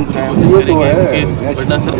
کوشش کریں گے کہ ورنہ سر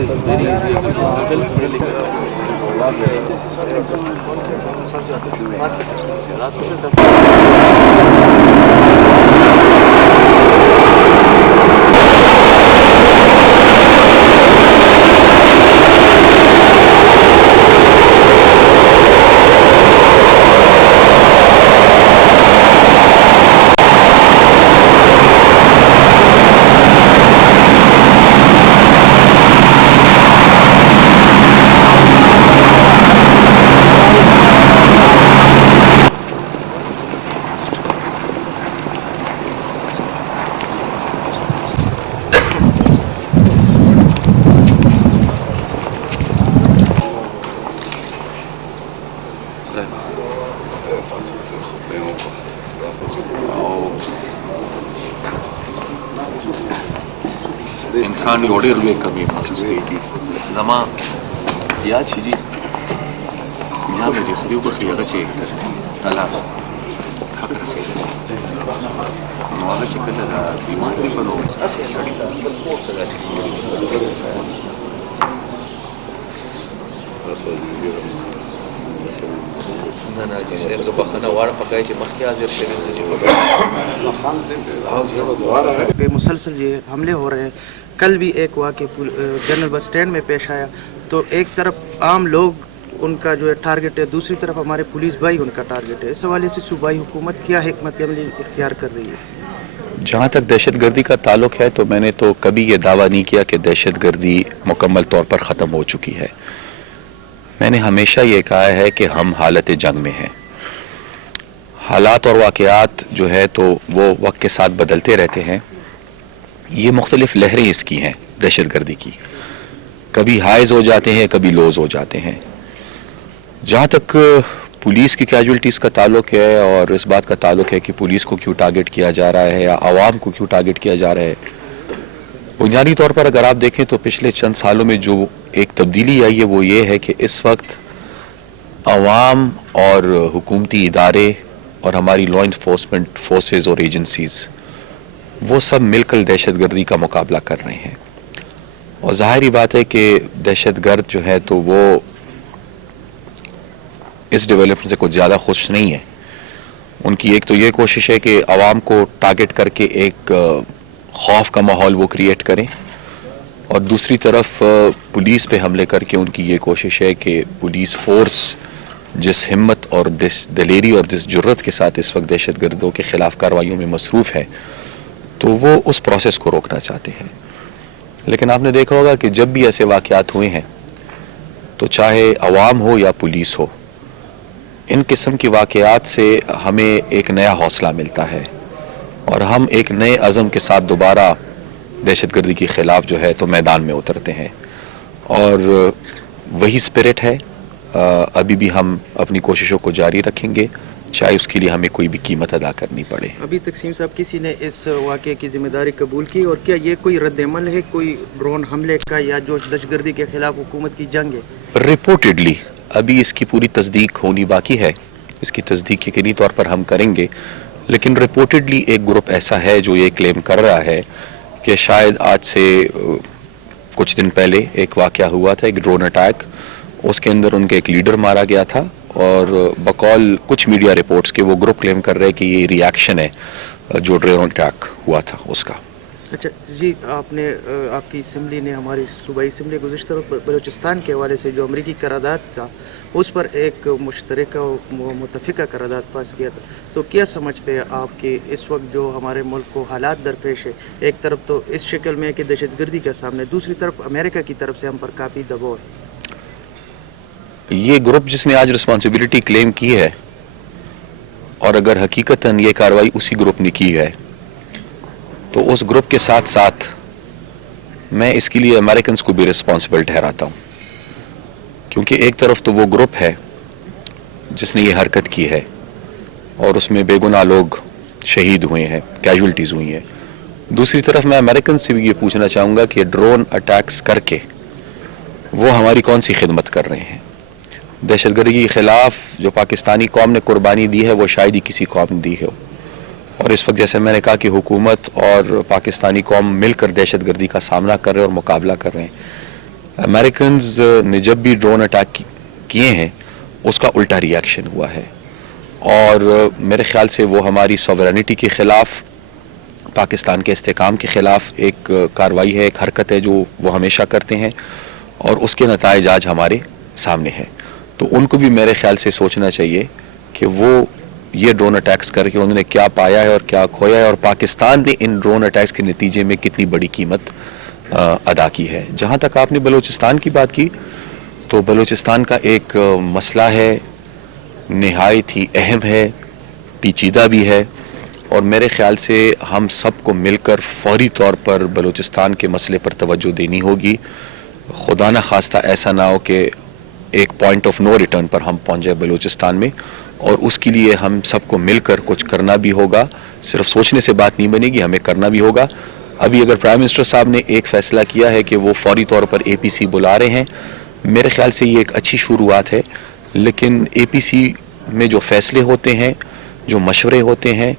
انسان ನೋಡಿರ್ಬೇಕು ಕಮ್ಮಿ زما یا چې دي یا به دې خدای وبخښي هغه چې الله حق رسېږي نو هغه چې کله د بیمار وي نو اسې سړي ته داسې نه چې صاحب زه بخښنه غواړم په کای چې مخکې حاضر شوی مسلسل یہ حملے ہو رہے ہیں. کل بھی ایک واقعہ جنرل بس اسٹینڈ میں پیش آیا تو ایک طرف عام لوگ ان کا جو ہے ٹارگٹ ہے, دوسری طرف ہمارے پولیس بھائی ان کا ٹارگٹ ہے. اس حوالے سے صوبائی حکومت کیا حکمت عملی اختیار کر رہی ہے؟ جہاں تک دہشت گردی کا تعلق ہے تو میں نے تو کبھی یہ دعویٰ نہیں کیا کہ دہشت گردی مکمل طور پر ختم ہو چکی ہے. میں نے ہمیشہ یہ کہا ہے کہ ہم حالت جنگ میں ہیں. حالات اور واقعات جو ہے تو وہ وقت کے ساتھ بدلتے رہتے ہیں. یہ مختلف لہریں اس کی ہیں دہشت گردی کی, کبھی ہائیز ہو جاتے ہیں کبھی لوز ہو جاتے ہیں. جہاں تک پولیس کی کیجولٹیز کا تعلق ہے اور اس بات کا تعلق ہے کہ پولیس کو کیوں ٹارگٹ کیا جا رہا ہے یا عوام کو کیوں ٹارگٹ کیا جا رہا ہے, بنیادی طور پر اگر آپ دیکھیں تو پچھلے چند سالوں میں جو ایک تبدیلی آئی ہے وہ یہ ہے کہ اس وقت عوام اور حکومتی ادارے اور ہماری لا انفورسمنٹ فورسز اور ایجنسیز وہ سب مل کر دہشت گردی کا مقابلہ کر رہے ہیں. اور ظاہری بات ہے کہ دہشت گرد جو ہے تو وہ اس ڈیولپمنٹ سے کچھ زیادہ خوش نہیں ہے. ان کی ایک تو یہ کوشش ہے کہ عوام کو ٹارگٹ کر کے ایک خوف کا ماحول وہ کریٹ کریں, اور دوسری طرف پولیس پہ حملے کر کے ان کی یہ کوشش ہے کہ پولیس فورس جس ہمت اور جس دلیری اور جس جرت کے ساتھ اس وقت دہشت گردوں کے خلاف کارروائیوں میں مصروف ہے تو وہ اس پروسیس کو روکنا چاہتے ہیں. لیکن آپ نے دیکھا ہوگا کہ جب بھی ایسے واقعات ہوئے ہیں تو چاہے عوام ہو یا پولیس ہو, ان قسم کی واقعات سے ہمیں ایک نیا حوصلہ ملتا ہے اور ہم ایک نئے عزم کے ساتھ دوبارہ دہشت گردی کے خلاف جو ہے تو میدان میں اترتے ہیں. اور وہی اسپرٹ ہے, ابھی بھی ہم اپنی کوششوں کو جاری رکھیں گے چاہے اس کے لیے ہمیں کوئی بھی قیمت ادا کرنی پڑے. ابھی تک سیم صاحب کسی نے اس واقعے کی ذمہ داری قبول کی, اور کیا یہ کوئی رد عمل ہے کوئی ڈرون حملے کا یا جو دہشت گردی کے خلاف حکومت کی جنگ ہے؟ رپورٹڈلی ابھی اس کی پوری تصدیق ہونی باقی ہے, اس کی تصدیق یقینی طور پر ہم کریں گے, لیکن رپورٹڈلی ایک گروپ ایسا ہے جو یہ کلیم کر رہا ہے کہ شاید آج سے کچھ دن پہلے ایک واقعہ ہوا تھا, ایک ڈرون اٹیک, اس کے اندر ان کے ایک لیڈر مارا گیا تھا, اور بقول کچھ میڈیا رپورٹس کے وہ گروپ کلیم کر رہے کہ یہ ریاکشن ہے جو ڈرون اٹیک ہوا تھا اس کا. اچھا جی, آپ کی اسمبلی نے, ہماری صوبائی اسمبلی گزشتہ بلوچستان کے حوالے سے جو امریکی قرارداد تھا اس پر ایک مشترکہ و متفقہ قرارداد پاس کیا تھا, تو کیا سمجھتے ہیں آپ کہ اس وقت جو ہمارے ملک کو حالات درپیش ہے, ایک طرف تو اس شکل میں کہ دہشت گردی کا سامنے, دوسری طرف امریکہ کی طرف سے ہم پر کافی دباؤ ہے. یہ گروپ جس نے آج رسپانسبلٹی کلیم کی ہے, اور اگر حقیقتاً یہ کارروائی اسی گروپ نے کی ہے تو اس گروپ کے ساتھ ساتھ میں اس کے لیے امریکنز کو بھی رسپانسبل ٹھہراتا ہوں, کیونکہ ایک طرف تو وہ گروپ ہے جس نے یہ حرکت کی ہے اور اس میں بے گناہ لوگ شہید ہوئے ہیں, کیجولٹیز ہوئی ہیں. دوسری طرف میں امریکن سے بھی یہ پوچھنا چاہوں گا کہ ڈرون اٹیکس کر کے وہ ہماری کون سی خدمت کر رہے ہیں. دہشت گردی کے خلاف جو پاکستانی قوم نے قربانی دی ہے وہ شاید ہی کسی قوم نے دی ہو. اور اس وقت جیسے میں نے کہا کہ حکومت اور پاکستانی قوم مل کر دہشت گردی کا سامنا کر رہے ہیں اور مقابلہ کر رہے ہیں. امریکنز نے جب بھی ڈرون اٹیک کیے ہیں اس کا الٹا ری ایکشن ہوا ہے, اور میرے خیال سے وہ ہماری سوورینٹی کے خلاف, پاکستان کے استحکام کے خلاف ایک کارروائی ہے, ایک حرکت ہے جو وہ ہمیشہ کرتے ہیں, اور اس کے نتائج آج ہمارے سامنے ہیں. تو ان کو بھی میرے خیال سے سوچنا چاہیے کہ وہ یہ ڈرون اٹیکس کر کے انہوں نے کیا پایا ہے اور کیا کھویا ہے, اور پاکستان نے ان ڈرون اٹیکس کے نتیجے میں کتنی بڑی قیمت ادا کی ہے. جہاں تک آپ نے بلوچستان کی بات کی تو بلوچستان کا ایک مسئلہ ہے, نہایت ہی اہم ہے, پیچیدہ بھی ہے, اور میرے خیال سے ہم سب کو مل کر فوری طور پر بلوچستان کے مسئلے پر توجہ دینی ہوگی. خدا نہ خواستہ ایسا نہ ہو کہ ایک پوائنٹ آف نو ریٹرن پر ہم پہنچ جائے بلوچستان میں, اور اس کے لیے ہم سب کو مل کر کچھ کرنا بھی ہوگا. صرف سوچنے سے بات نہیں بنے گی, ہمیں کرنا بھی ہوگا. ابھی اگر پرائم منسٹر صاحب نے ایک فیصلہ کیا ہے کہ وہ فوری طور پر اے پی سی بلا رہے ہیں, میرے خیال سے یہ ایک اچھی شروعات ہے, لیکن اے پی سی میں جو فیصلے ہوتے ہیں, جو مشورے ہوتے ہیں,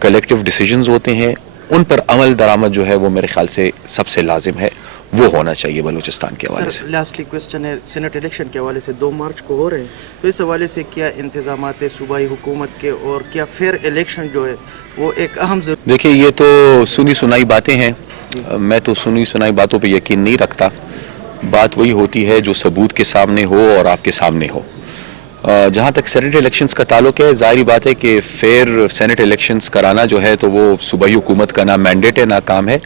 کلیکٹیو ڈیسیجنز ہوتے ہیں, ان پر عمل درآمد جو ہے وہ میرے خیال سے سب سے لازم ہے, وہ ہونا چاہیے بلوچستان کے حوالے سے. لاسٹلی کوشچن ہے, سینٹ الیکشن کے حوالے سے 2 مارچ کو ہو رہے ہیں, تو اس حوالے سے کیا انتظامات ہے صوبائی حکومت کے, اور کیا فیئر الیکشن جو ہے وہ ایک اہم دیکھیں یہ تو سنی سنائی باتیں ہیں, میں تو سنی سنائی باتوں پہ یقین نہیں رکھتا. بات وہی ہوتی ہے جو ثبوت کے سامنے ہو اور آپ کے سامنے ہو. جہاں تک سینٹ الیکشنز کا تعلق ہے, ظاہری بات ہے کہ فیئر سینٹ الیکشنز کرانا جو ہے تو وہ صوبائی حکومت کا نہ مینڈیٹ ہے نہ کام ہے,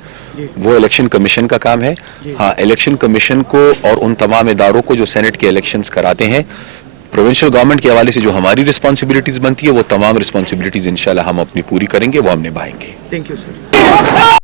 وہ الیکشن کمیشن کا کام ہے. ہاں, الیکشن کمیشن کو اور ان تمام اداروں کو جو سینٹ کے الیکشنز کراتے ہیں, پروونشل گورنمنٹ کے حوالے سے جو ہماری رسپانسبلٹیز بنتی ہے وہ تمام رسپانسبلٹیز انشاءاللہ ہم اپنی پوری کریں گے, وہ ہم نبھائیں گے. Thank you sir.